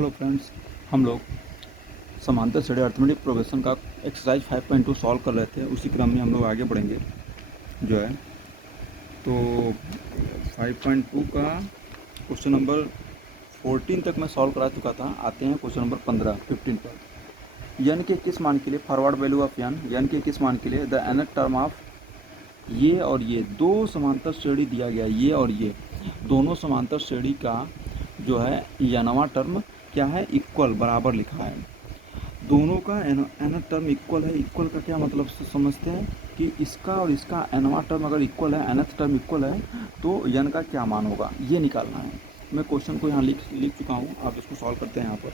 Hello friends, हम लोग समांतर श्रेणी अर्थमेटिक प्रोग्रेशन का एक्सरसाइज 5.2 सॉल्व कर रहे थे। उसी क्रम में हम लोग आगे बढ़ेंगे जो है। तो 5.2 का क्वेश्चन नंबर 14 तक मैं सॉल्व करा चुका था। आते हैं क्वेश्चन नंबर 15 पर। यन के किस मान के लिए फॉरवर्ड वैल्यू ऑफ यन के किस मान के लिए द nth टर्म ऑफ ये और ये दो समांतर श्रेणी दिया गया। ये और ये दोनों समांतर श्रेणी का जो है यनवा टर्म क्या है, इक्वल, बराबर लिखा है। दोनों का nth टर्म इक्वल है। इक्वल का क्या मतलब समझते हैं कि इसका और इसका nवा टर्म अगर इक्वल है, nth टर्म इक्वल है, तो यन का क्या मान होगा ये निकालना है। मैं क्वेश्चन को यहाँ लिख चुका हूँ। आप इसको सॉल्व करते हैं। यहाँ पर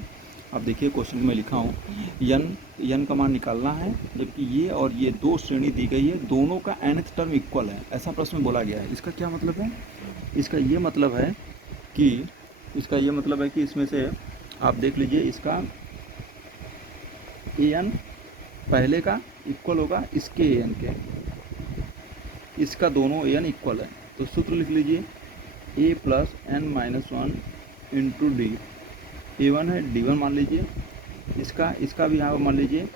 आप देखिए क्वेश्चन में लिखा हूँ यन का मान निकालना है, जबकि ये और ये दो श्रेणी दी गई है, दोनों का nth टर्म इक्वल है, ऐसा प्रश्न में बोला गया है। इसका क्या मतलब है? इसका ये मतलब है कि इसमें से आप देख लीजिए, इसका an पहले का इक्वल होगा इसके an के, इसका दोनों an इक्वल है। तो सूत्र लिख लीजिए a plus n minus one into D. a1 है, d1 मान लीजिए। इसका भी यहाँ पर मान लीजिए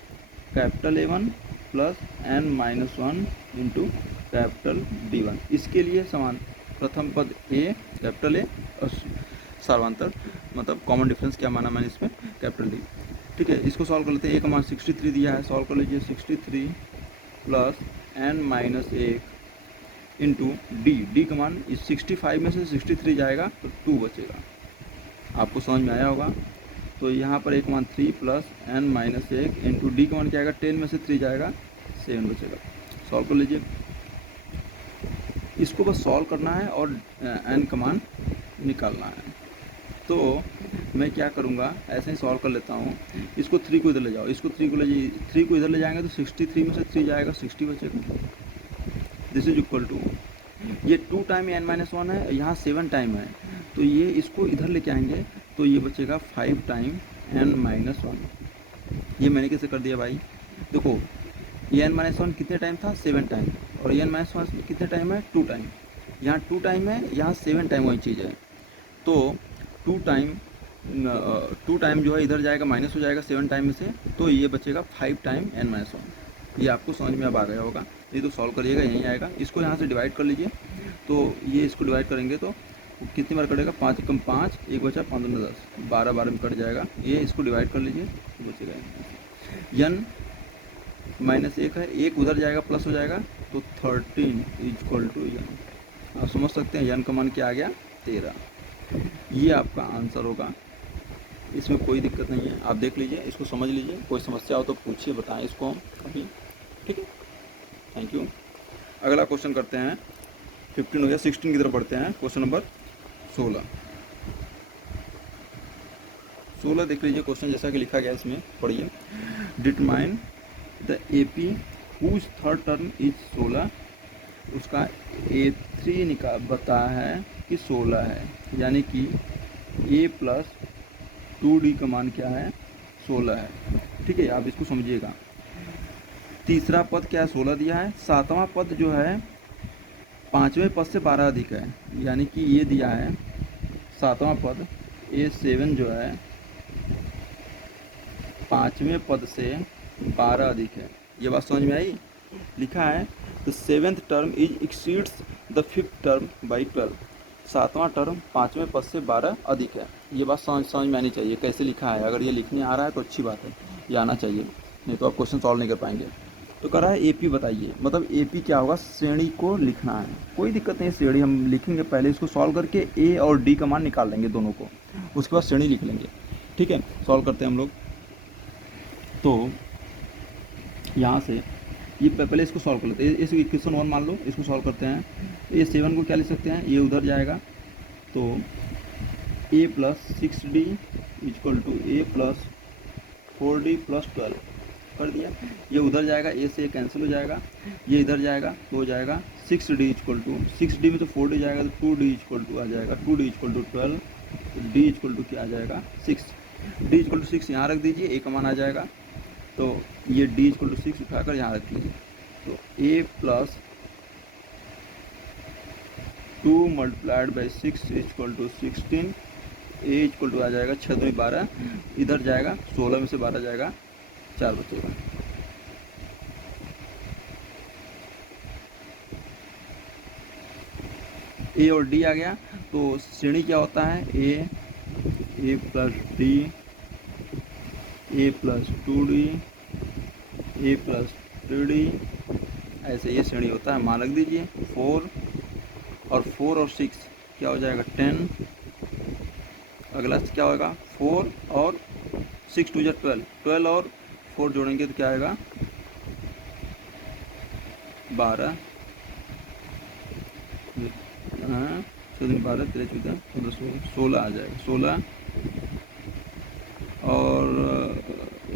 capital A1 plus n minus one into capital D1। इसके लिए समान प्रथम पद a कैपिटल A और सार्वंतर मतलब कॉमन डिफरेंस क्या माना मैंने इसमें, कैपिटल D। ठीक है, इसको सॉल्व कर लेते हैं। a का मान 63 दिया है, सॉल्व कर लीजिए। 63 plus n minus 1 into D का मान इस 65 में से 63 जाएगा तो 2 बचेगा। आपको समझ में आया होगा। तो यहाँ पर एक मान 3 plus n minus 1 into D का मान क्या आएगा, 10 में से 3 जाएगा, 7 बचेगा। सॉल्व कर लीजिए। इसको बस सॉल्व करना है और n का मान निकालना है। तो मैं क्या करूँगा, ऐसे ही सॉल्व कर लेता हूँ। इसको 3 को इधर ले जाओ, इसको 3 को इधर ले जाएंगे तो 63 में से 3 जाएगा, 60 बचेगा। दिस इज इक्वल टू, ये 2 टाइम n माइनस 1 है, यहाँ 7 टाइम है, तो ये इसको इधर लेके आएंगे तो ये बचेगा 5 टाइम n माइनस 1। ये मैंने कैसे कर दिया भाई, देखो ये n माइनस 1 कितने टाइम था, 7 टाइम, और ये n माइनस 1 कितने टाइम है, 2 टाइम। यहाँ 2 टाइम है, यहाँ 7 टाइम वही चीज़ है। तो 2 टाइम जो है इधर जाएगा, माइनस हो जाएगा 7 टाइम में से, तो ये बचेगा 5 टाइम n माइनस 1। ये आपको समझ में अब आ गया होगा। ये तो सॉल्व करिएगा, यहीं आएगा। इसको यहाँ से डिवाइड कर लीजिए, तो ये इसको डिवाइड करेंगे तो कितनी बार कटेगा, 5 कम 5, एक बचा 5 2 10, 12 12 में कट जाएगा। ये इसको डिवाइड कर लीजिए तो बचेगा n माइनस 1 है, एक उधर जाएगा प्लस हो जाएगा, तो 13 इक्वल टू n। आप समझ सकते हैं n का मान क्या आ गया, 13। ये आपका आंसर होगा। इसमें कोई दिक्कत नहीं है, आप देख लीजिए, इसको समझ लीजिए। कोई समस्या हो तो पूछिए, बताएं इसको अभी। ठीक है, थैंक यू। अगला क्वेश्चन करते हैं। 15 हो गया, 16 की तरफ बढ़ते हैं। क्वेश्चन नंबर 16 देख लीजिए। क्वेश्चन जैसा कि लिखा गया इसमें पढ़िए। Determine the AP whose third term is 16। उसका A3 बता है कि 16 है, यानी कि a प्लस 2d का मान क्या है, 16 है। ठीक है, आप इसको समझिएगा। तीसरा पद क्या है, 16 दिया है। सातवां पद जो है 5वें पद से 12 अधिक है, यानी कि ये दिया है सातवां पद A7 जो है 5वें पद से 12 अधिक है। ये बात समझ में आई? लिखा है the 7th term is exceeds the 5th term by 12। सातवां टर्म 5वें पद से 12 अधिक है। ये बात समझ में आनी चाहिए कैसे लिखा है। अगर ये लिखने आ रहा है तो अच्छी बात है, ये आना चाहिए, नहीं तो आप क्वेश्चन सॉल्व नहीं कर पाएंगे। तो कह रहा है AP बताइए, मतलब AP क्या होगा, श्रेणी को लिखना है। कोई दिक्कत नहीं, श्रेणी हम लिखेंगे पहले, इसको सॉल्व करके A और D का मान निकाल लेंगे दोनों को, उसके बाद श्रेणी लिख लेंगे। ठीक है, सॉल्व करते हैं हम लोग। तो यहाँ से ये पहले इसको सॉल्व कर लेते हैं। इस इक्वेशन 1 मान लो, इसको सॉल्व करते हैं। ये 7 को क्या लिख सकते हैं, ये उधर जाएगा, तो a plus 6d equal to a plus 4d plus 12 कर दिया। ये उधर जाएगा, a से कैंसिल हो जाएगा, ये इधर जाएगा तो हो जाएगा 6d इक्वल टू 6d में तो 4d जाएगा तो 2d इक्वल टू आ जाएगा, 2d इक्वल टू 12, तो d इक्वल टू क्या आ जाएगा, 6। d इक्वल टू 6 यहाँ रख दीजिए, a का मान आ जाएगा। तो ये d इक्वल टू 6 उठाकर यहाँ रख लीजिए, तो a plus 2 multiplied by 6 equal to 16 A equal to आ जाएगा 6 दूनी 12, इधर जाएगा 16 में से 12 जाएगा 4 बचेगा। ए और डी आ गया, तो श्रेणी क्या होता है, ए प्लस डी, ए प्लस 2d, ए प्लस 3d, ऐसे ये श्रेणी होता है। मान रख दीजिए 4 और 6 क्या हो जाएगा 10, अगला क्या होगा 4 और 6 2 12, 12 और 4 जोड़ेंगे तो क्या आएगा 12, 12 13 14 16 आ जाएगा 16, और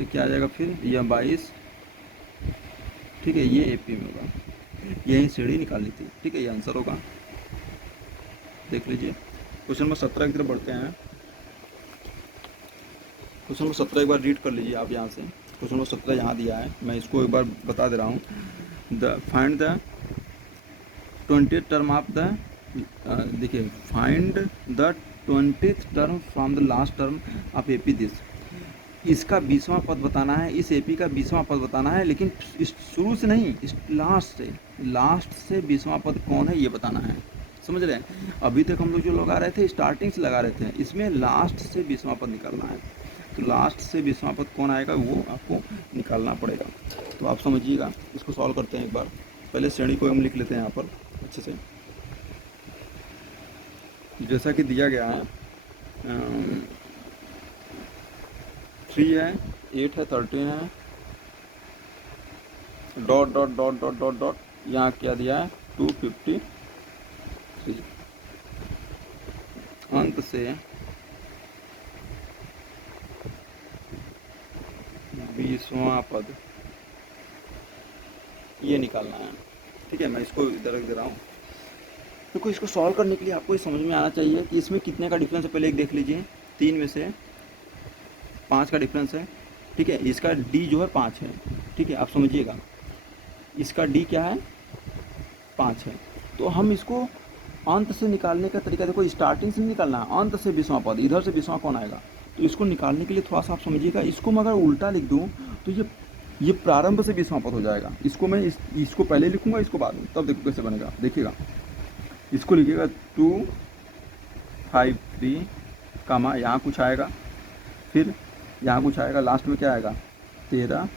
क्या आ जाएगा फिर यह 22। ठीक है, ये एपी में होगा, यही श्रेणी निकालनी थी। ठीक है, ये आंसर होगा। देख लीजिए क्वेश्चन नंबर 17 की तरफ बढ़ते हैं। क्वेश्चन नंबर 17 एक बार रीड कर लीजिए आप यहाँ से। क्वेश्चन नंबर 17 यहाँ दिया है, मैं इसको एक बार बता दे रहा हूँ। Find the 20th term of the, देखिए find the 20th term from the last term of AP this. इसका 20वां पद बताना है, इस एपी का 20वां पद बताना है, लेकिन इस शुरू से नहीं, इस लास्ट से 20वां पद कौन है ये बताना है। समझ रहे हैं, अभी तक हम लोग जो लगा रहे थे स्टार्टिंग से लगा रहे थे, इसमें लास्ट से 20वां पद निकालना है। तो लास्ट से 20वां पद कौन आएगा वो आपको निकालना पड़ेगा। तो आप समझिएगा, इसको सॉल्व करते हैं एक बार। पहले श्रेणी को हम लिख लेते हैं यहाँ पर अच्छे से, जैसा कि दिया गया है 3 है, 8 है, 13 है, dot dot dot dot dot dot, यहाँ क्या दिया है 253। अंत से 20वां पद ये निकालना है। ठीक है, मैं इसको इधर रख दे रहा हूँ। देखो, इसको सॉल्व करने के लिए आपको ये समझ में आना चाहिए कि इसमें कितने का डिफरेंस है। पहले एक देख लीजिए, 3 में से 5 का डिफरेंस है। ठीक है, इसका डी जो है 5 है। ठीक है, आप समझिएगा, इसका डी क्या है 5 है। तो हम इसको अंत से निकालने का तरीका देखो, स्टार्टिंग से नहीं निकालना है, अंत से 20वां पद, इधर से 20वां कौन आएगा। तो इसको निकालने के लिए थोड़ा सा आप समझिएगा, इसको मैं अगर उल्टा लिख दूँ तो ये प्रारंभ से 20वां पद हो जाएगा। इसको मैं इसको पहले लिखूंगा, इसको बाद में, तब देखो कैसे बनेगा। देखिएगा, इसको लिखिएगा 2 5 3 कामा, यहाँ कुछ आएगा, फिर यहाँ कुछ आएगा, लास्ट में क्या आएगा 13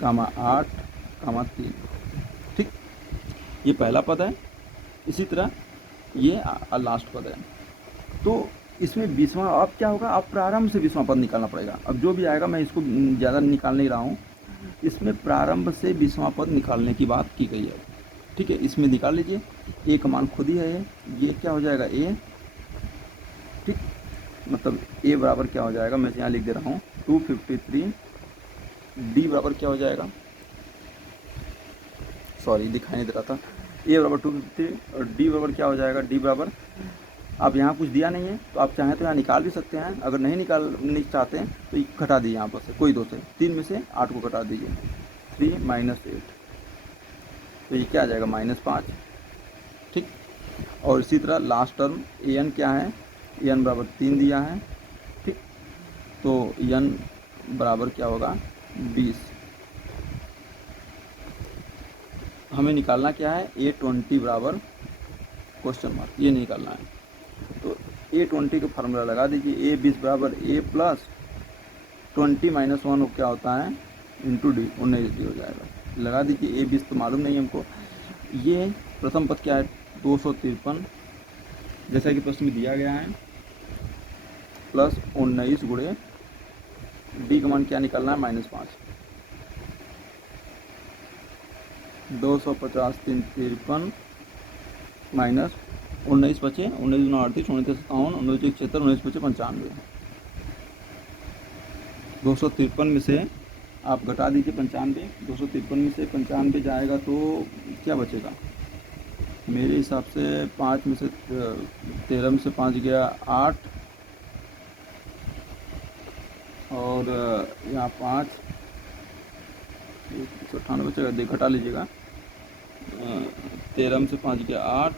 कामा 8 कामा 3। ठीक, ये पहला पद है, इसी तरह ये लास्ट पद है। तो इसमें 20वां अब क्या होगा, अब प्रारंभ से 20वां पद निकालना पड़ेगा। अब जो भी आएगा, मैं इसको ज़्यादा निकाल नहीं रहा हूँ, इसमें प्रारंभ से 20वां पद निकालने की बात की गई है। ठीक है, इसमें निकाल लीजिए, ए का मान खुद ही है, ये क्या हो जाएगा ए। ठीक, मतलब ए बराबर क्या हो जाएगा, मैं यहाँ लिख दे रहा हूँ 253। डी बराबर क्या हो जाएगा, सॉरी दिखाई नहीं दे रहा था, ए बराबर 253 और डी बराबर क्या हो जाएगा, डी बराबर, अब यहाँ कुछ दिया नहीं है तो आप चाहें तो यहाँ निकाल भी सकते हैं। अगर नहीं निकालना चाहते हैं तो घटा दीजिए यहाँ पर से कोई 2 से, 3 में से 8 को घटा दीजिए, 3 माइनस 8, तो ये क्या आ जाएगा -5। ठीक, और इसी तरह लास्ट टर्म एन क्या है, एन बराबर 3 दिया है। ठीक, तो एन बराबर क्या होगा 20। हमें निकालना क्या है, A20 बराबर क्वेश्चन मार्क, ये निकालना है। तो A20 का फार्मूला लगा दीजिए, A20 बराबर A प्लस 20 माइनस 1 क्या होता है इंटू डी, 19 हो जाएगा। लगा दीजिए, A20 तो मालूम नहीं हमको। ये प्रथम पद क्या है 253, जैसा कि प्रश्न में दिया गया है, प्लस 19 गुणे डी का मान क्या निकालना है -5। 250 3 53 माइनस 19 बचे, 19 9 38 19 57 19 76 19 बचे 95। 253 में से आप घटा दीजिए 95, 253 में से 95 जाएगा तो क्या बचेगा, मेरे हिसाब से 5 में से 13 में से 5 गया 8, और यहाँ 5 198 बचेगा, देख घटा लीजिएगा, 13 में से 5 गया 8,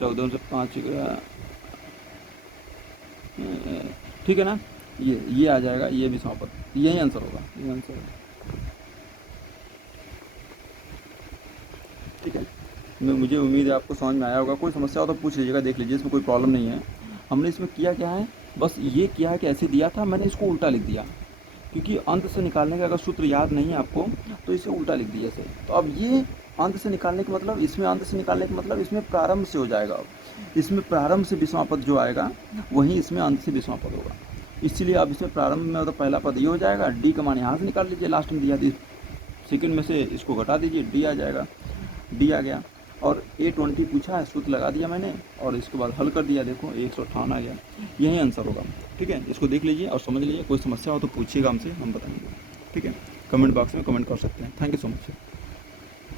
14 में से 5 गया ठीक है ना, ये आ जाएगा, ये विषम पद, यही आंसर होगा, ये आंसर होगा। ठीक है, मुझे उम्मीद है आपको समझ में आया होगा। कोई समस्या हो तो पूछ लीजिएगा, देख लीजिए, इसमें कोई प्रॉब्लम नहीं है। हमने इसमें किया क्या है, बस ये किया है कि ऐसे दिया था, मैंने इसको उल्टा लिख दिया, क्योंकि अंत से निकालने का अगर सूत्र याद नहीं है आपको तो इसे उल्टा लिख दिया ऐसे। तो अब ये अंत से निकालने का मतलब, इसमें अंत से निकालने का मतलब इसमें प्रारंभ से हो जाएगा। अब इसमें प्रारंभ से विषम पद जो आएगा वहीं इसमें अंत से विषम पद होगा। इसीलिए अब इसमें प्रारंभ में तो पहला पद ये हो जाएगा, डी का मान यहाँ से निकाल लीजिए, लास्ट में दिया सेकंड में से इसको घटा दीजिए, डी आ जाएगा, डी आ गया। और A20 पूछा है, सूत्र लगा दिया मैंने और इसके बाद हल कर दिया, देखो 158 आ गया, यही आंसर होगा। ठीक है, इसको देख लीजिए और समझ लीजिए, कोई समस्या हो तो पूछिएगा हमसे, हम बताएंगे। ठीक है, कमेंट बॉक्स में कमेंट कर सकते हैं। Thank you so much.